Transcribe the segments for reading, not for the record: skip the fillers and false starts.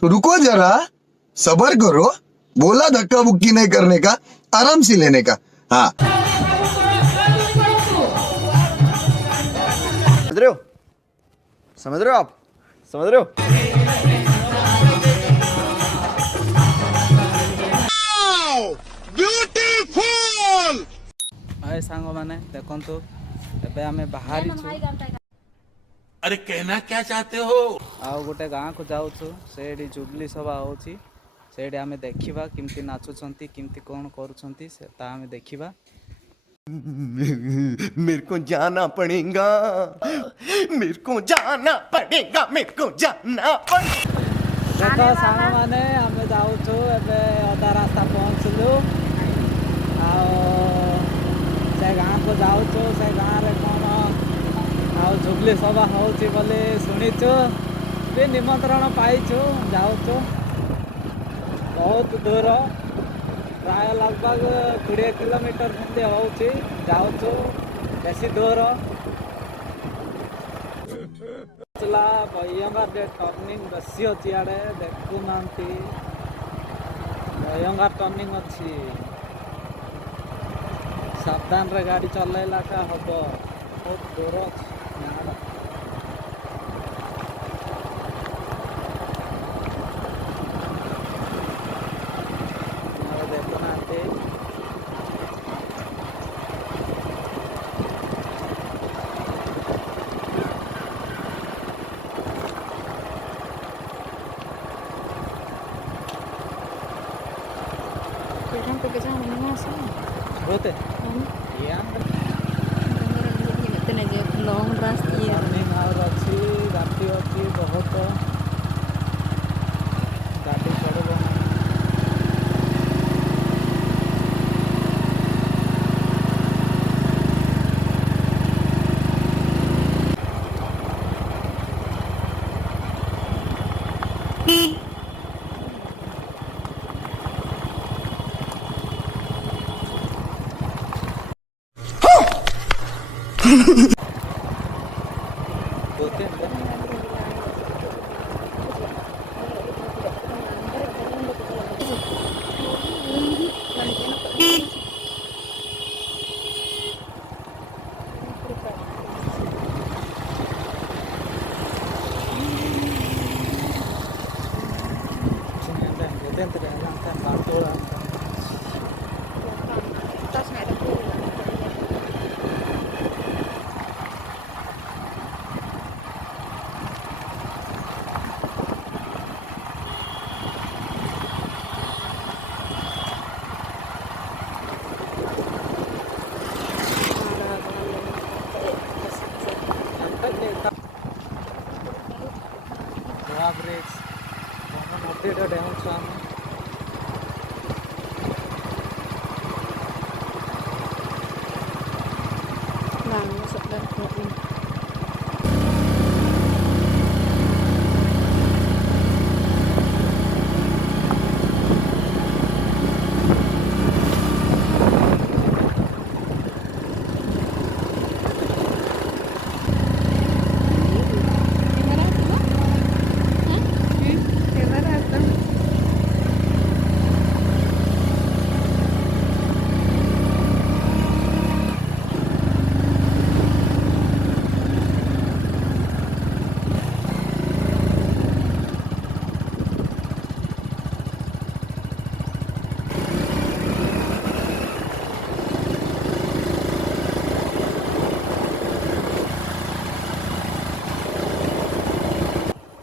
तो रुको जरा, सबर करो। बोला धक्का बुक्की नहीं करने का, आराम से लेने का। हाँ, समझ रहे हो? समझ रहे हो आप? समझ रहे हो? हाय सांग मैंने देखु एबे आमे बाहरी छु अरे कहना क्या चाहते हो? आउ गोटे गाँ को जाऊँ से जुबली सभा होची से आमे देखिबा किमती नाचुछंती किमती कोन करूछंती से ता आमे देखिबा। मेरे को जाना पड़ेगा, मेरे को जाना पड़ेगा, मेरे को जाना पड़ेगा। देखो सांग माने आमे जाऊँ एबे अधा रास्ता पहुँचलु से गाँ को जाऊँ से गाँ रे कौन आउ जुबली सभा होची बोली शुणीचु भी निमंत्रण पाइचु जाऊँ बहुत दूर प्राय लगभग 20 किलोमीटर खंडे होची जाऊँ बेसी दूर चला भयंकर टर्निंग बेसी अच्छी आड़े देखु ना भयंकर टर्निंग अच्छी सावधान रे गाड़ी चलैला का हम बहुत दूर अच्छी देखो ना होते लॉन्ग रास्ता टर्निंग और अच्छी गाड़ी अच्छी बहुत गाड़ी चढ़ब होते ब्रिज नदी डेहूँ आम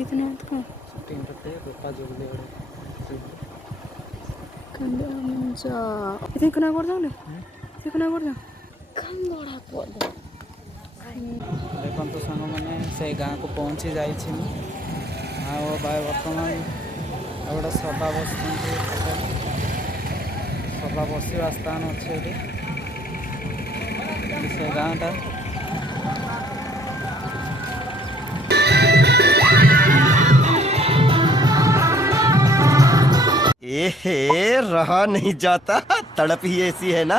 इतने शूटिंग करते रूपा जुबली इतने कना कर जाओ इतने कना कर जाओ कम बड़ा कर दो देखो सांग मैंने से गाँ को पहुँची जाइए बर्तमान गोटे सभा बस सभा बसवा स्थान अच्छे से गाँटा रहा नहीं जाता, तड़प ही ऐसी है ना।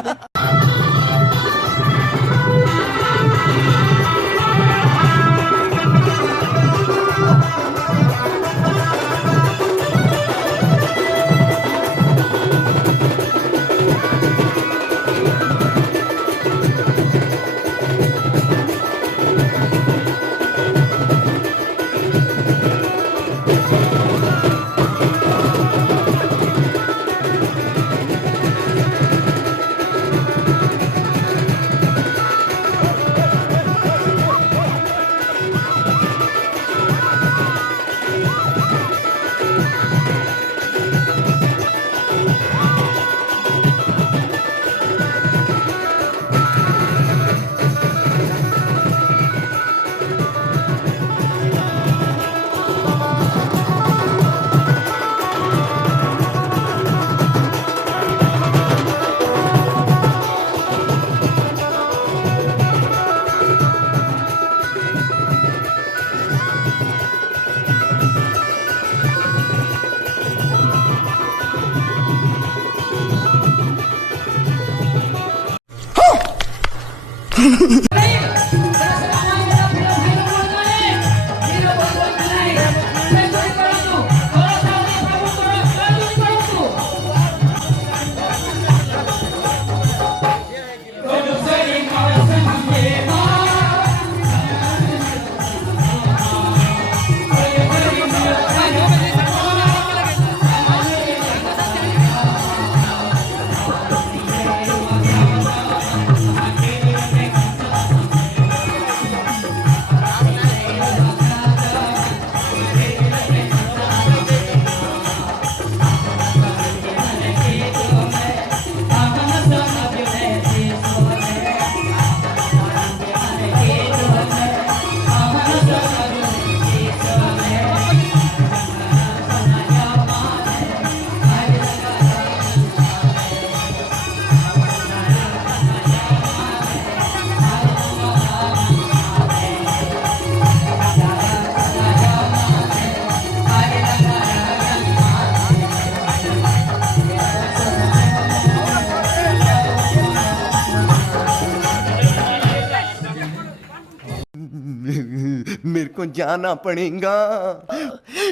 मेरे को जाना पड़ेगा,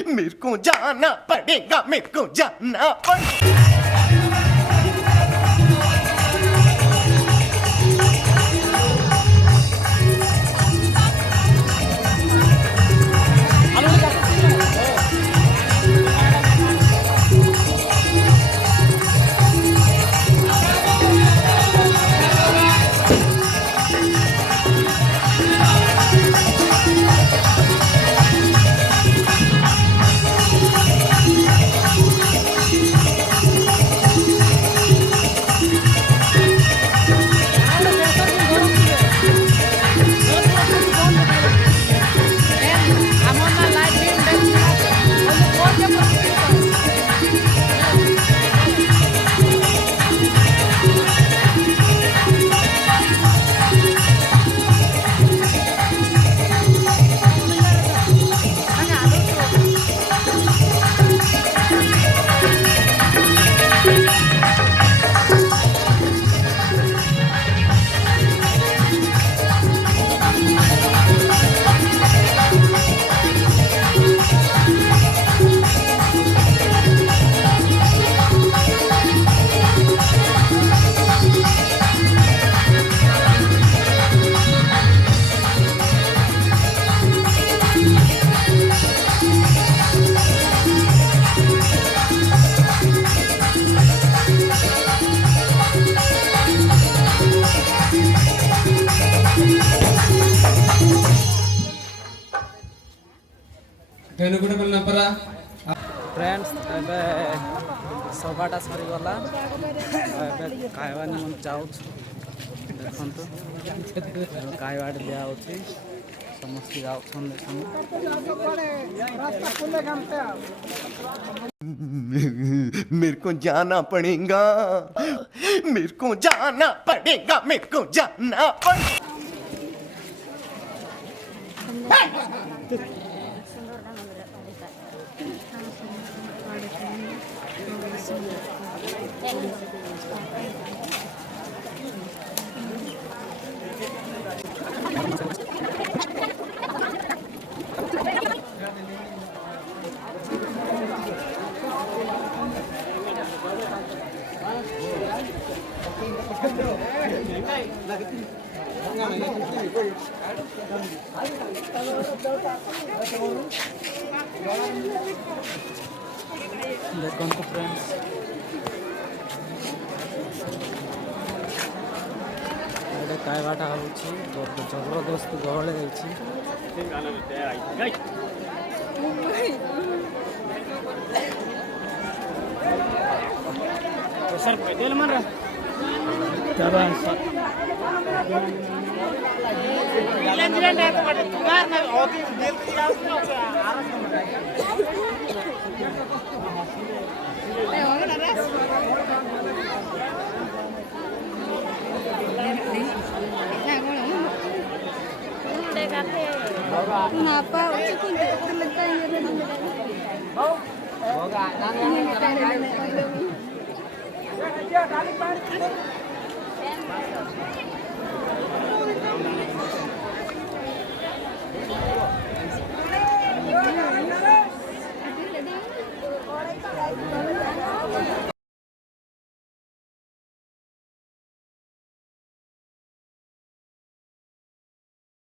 मेरे को जाना पड़ेगा, मेरे को जाना पड़ेगा। फ्रेंड्स एबे सभाटा सरीगला एबे खाइबा निमन जाउछु देखंतु खाइबा दिया होछि समस्त जाउछन देखन मेरे को जाना पड़ेगा, मेरे को जाना पड़ेगा, मेरे को जाना पड़ेगा। देखंतु फ्रेंड्स एबे खाइबाटा होछि जबरदस्त गहळे होछि सर पैदल मन रे तबा सर इंजीनियर है तो बड़े तुम्हार ना होती दिल की Kenapa? Ucap pun terletak yang ada di dalam.